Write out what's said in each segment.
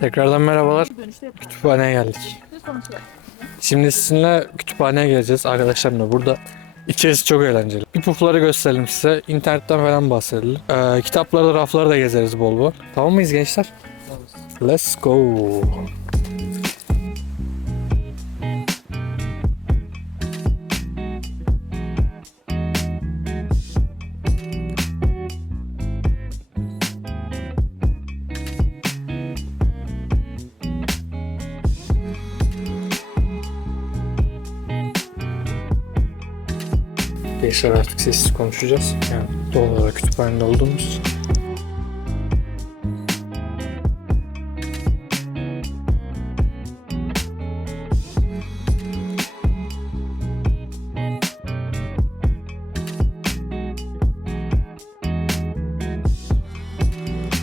Tekrardan merhabalar. Kütüphaneye geldik. Şimdi sizinle kütüphaneye geleceğiz arkadaşlarımla. Burada içerisi çok eğlenceli. Bir pufları gösterelim size. İnternetten falan bahsedelim. Ee, kitapları, rafları da gezeriz bol bol. Tamam mıyız gençler? Let's go. Gençler artık sessiz konuşacağız. Yani doğal olarak kütüphanede olduğumuz.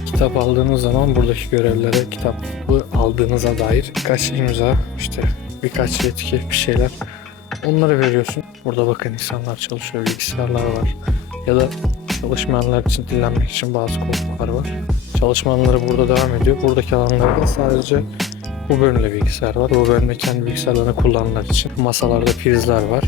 Kitap aldığınız zaman buradaki görevlere kitabı aldığınıza dair birkaç imza, işte birkaç yetki, bir şeyler Onları veriyorsun. Burada bakın insanlar çalışıyor, bilgisayarlar var. Ya da çalışmayanlar için dinlenmek için bazı koltuklar var. Çalışmayanları burada devam ediyor. Buradaki alanlarda sadece bu bölümde bilgisayar var. Bu bölümde kendi bilgisayarlarını kullananlar için. Masalarda prizler var.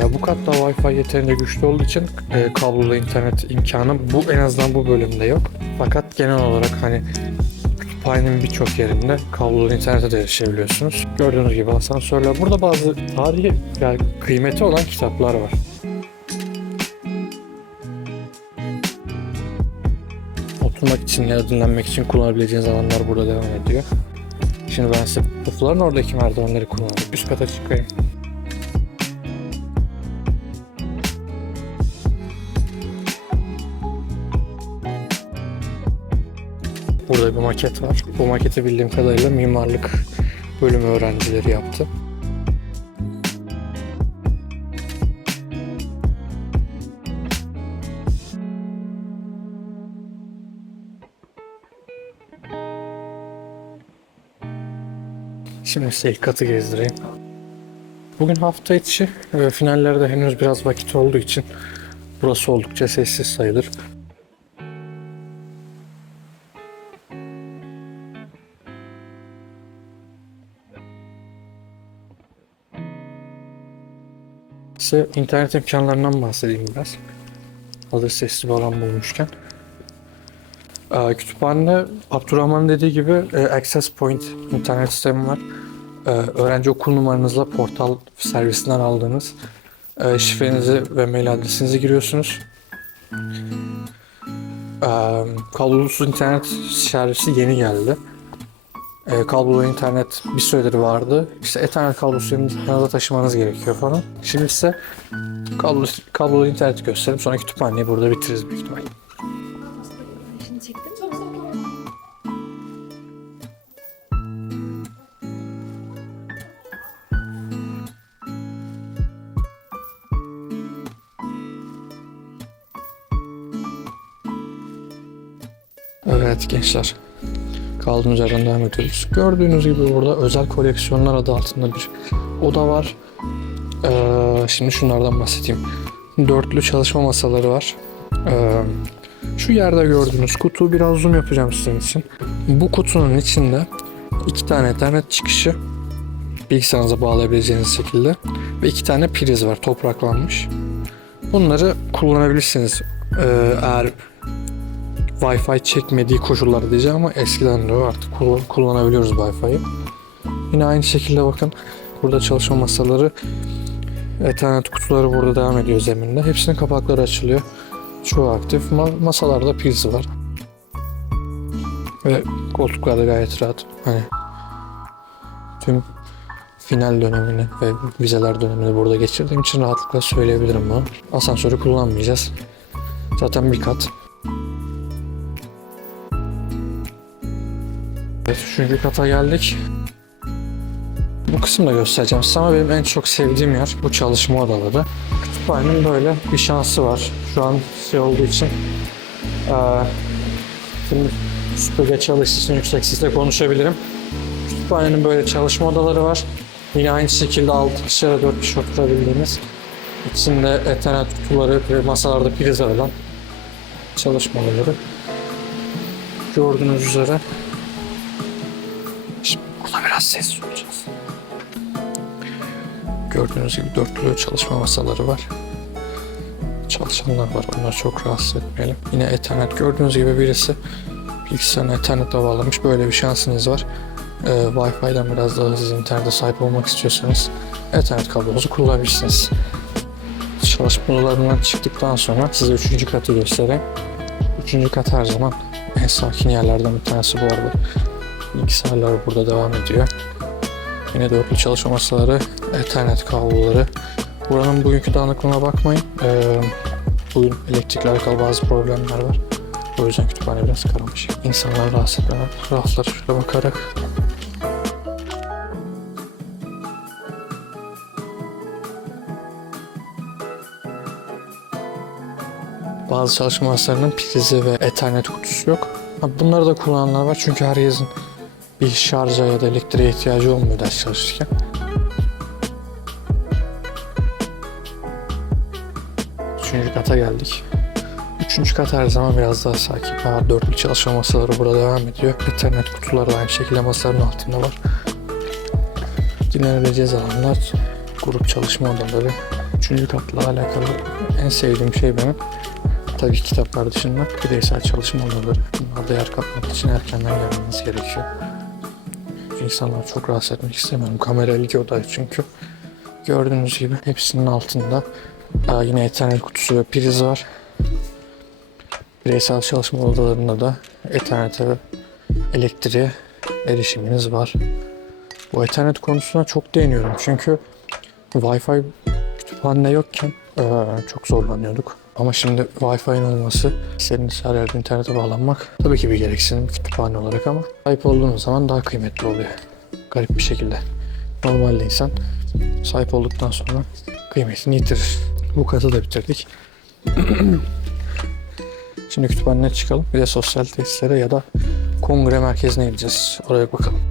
E, bu katta Wi-Fi yeterince güçlü olduğu için e, kablolu internet imkanı bu en azından bu bölümde yok. Fakat genel olarak hani kütüphanenin birçok yerinde kablolu internete de erişebiliyorsunuz. Gördüğünüz gibi asansörler. Burada bazı tarihi yani kıymeti olan kitaplar var. Oturmak için ya dinlenmek için kullanabileceğiniz alanlar burada devam ediyor. Şimdi ben size pufların oradaki merdivenleri kullanıyorum. Üst kata çıkayım. Burada bir maket var. Bu maketi bildiğim kadarıyla mimarlık bölümü öğrencileri yaptı. Şimdi size ilk katı gezdireyim. Bugün hafta içi e, finallerde henüz biraz vakit olduğu için burası oldukça sessiz sayılır. Size internet imkanlarından bahsedeyim biraz. Hazır sessiz bir bulmuşken. Ee, kütüphanede Abdurrahman dediği gibi e, Access Point internet sistemi var. Ee, öğrenci okul numaranızla portal servisinden aldığınız e, şifrenizi ve mail adresinizi giriyorsunuz. Ee, kablosuz internet servisi yeni geldi. E, kablolu internet bir süredir vardı. İşte Ethernet kablosunu yanında taşımanız gerekiyor falan. Şimdi size kablo, kablolu internet göstereyim. Sonra kütüphaneyi burada bitiririz büyük ihtimal. Şimdi çektin mi? Evet gençler. Kaldığımız yerden devam ediyoruz. Gördüğünüz gibi burada özel koleksiyonlar adı altında bir oda var. Ee, şimdi şunlardan bahsedeyim. Dörtlü çalışma masaları var. Ee, şu yerde gördüğünüz kutu biraz zoom yapacağım sizin için. Bu kutunun içinde iki tane ethernet çıkışı bilgisayarınıza bağlayabileceğiniz şekilde ve iki tane priz var topraklanmış. Bunları kullanabilirsiniz. Ee, eğer Wi-Fi çekmediği koşullar diyeceğim ama eskiden de artık kullan- kullanabiliyoruz Wi-Fi'yi. Yine aynı şekilde bakın burada çalışma masaları Ethernet kutuları burada devam ediyor zeminde. Hepsinin kapakları açılıyor. Çoğu aktif. Ma- masalarda pilsi var. Ve koltuklar da gayet rahat. Hani tüm final dönemini ve vizeler dönemini burada geçirdiğim için rahatlıkla söyleyebilirim bunu. Asansörü kullanmayacağız. Zaten bir kat. Evet, üçüncü kata geldik. Bu kısmı da göstereceğim size ama benim en çok sevdiğim yer bu çalışma odaları. Kütüphanenin böyle bir şansı var. Şu an şey olduğu için eee şimdi süpürge çalıştığı için yüksek sesle konuşabilirim. Kütüphanenin böyle çalışma odaları var. Yine aynı şekilde 6 kişi ya da 4 kişi oturabildiğiniz içinde ethernet kutuları ve masalarda prizler olan çalışma odaları. Gördüğünüz üzere biraz sessiz olacağız. Gördüğünüz gibi dörtlü çalışma masaları var. Çalışanlar var. Onları çok rahatsız etmeyelim. Yine Ethernet gördüğünüz gibi birisi bilgisayarına Ethernet'e bağlamış. Böyle bir şansınız var. Ee, Wi-Fi'den biraz daha hızlı internete sahip olmak istiyorsanız Ethernet kablonuzu kullanabilirsiniz. Çalışma odalarından çıktıktan sonra size üçüncü katı göstereyim. Üçüncü kat her zaman en sakin yerlerden bir tanesi bu arada. Bilgisayarlar burada devam ediyor. Yine dörtlü çalışma masaları, Ethernet kabloları. Buranın bugünkü dağınıklığına bakmayın. Ee, bugün elektrikle alakalı bazı problemler var. O yüzden kütüphane biraz karmaşık. İnsanlar rahatsız etmeden raflara şöyle bakarak Bazı çalışma masalarının prizi ve ethernet kutusu yok. Bunları da kullananlar var çünkü herkesin bir şarja ya da elektriğe ihtiyacı olmuyor ders çalışırken. Üçüncü kata geldik. Üçüncü kat her zaman biraz daha sakin. Daha dörtlü çalışma masaları burada devam ediyor. Ethernet kutuları da aynı şekilde masaların altında var. Dinlenebileceğiz alanlar, grup çalışma odaları. Üçüncü katla alakalı en sevdiğim şey benim Tabii kitaplar dışında bireysel çalışma odaları. Bunlarda yer kapmak için erkenden gelmeniz gerekiyor. İnsanlar çok rahatsız etmek istemiyorum. Kamera ilgi oda çünkü. Gördüğünüz gibi hepsinin altında aa, yine ethernet kutusu ve priz var. Bireysel çalışma odalarında da ethernete ve elektriğe erişiminiz var. Bu ethernet konusuna çok değiniyorum çünkü Wi-Fi kütüphanede yokken eee, çok zorlanıyorduk. Ama şimdi Wi-Fi'nin olması, istediğiniz her yerde internete bağlanmak tabii ki bir gereksinim kütüphane olarak ama sahip olduğunuz zaman daha kıymetli oluyor. Garip bir şekilde. Normalde insan sahip olduktan sonra kıymetini yitirir. Bu katı da bitirdik. Şimdi kütüphaneye çıkalım. Bir de sosyal tesislere ya da kongre merkezine gideceğiz. Oraya bakalım.